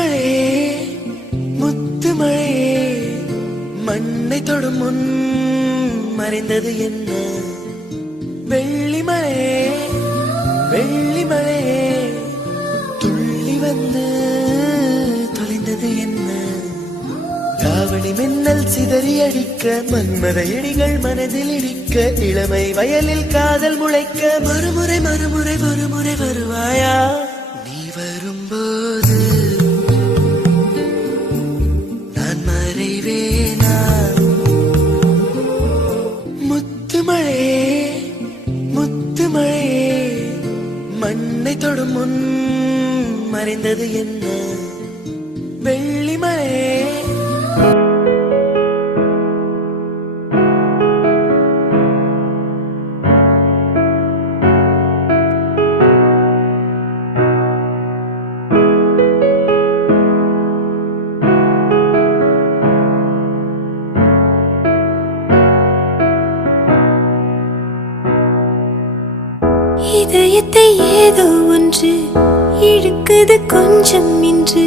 மழையே முத்து மழையே மண்ணை தொடும் முன் மறைந்தது என்ன? வெள்ளி மழையே வெள்ளி மழையே துள்ளி வந்து தொலைந்தது என்ன? தாவணி மின்னல் சிதறி அடிக்க மன்மத இடிகள் மனதில் இடிக்க இளமை வயலில் காதல் முளைக்க மறுமுறை மறுமுறை மறுமுறை வருவாயா? நீ வரும்போது மண்ணை தொடும் முன் மறைந்தது என்ன? வெள்ள இதயத்தை ஏதோ ஒன்று இழுக்குது கொஞ்சம் இன்று.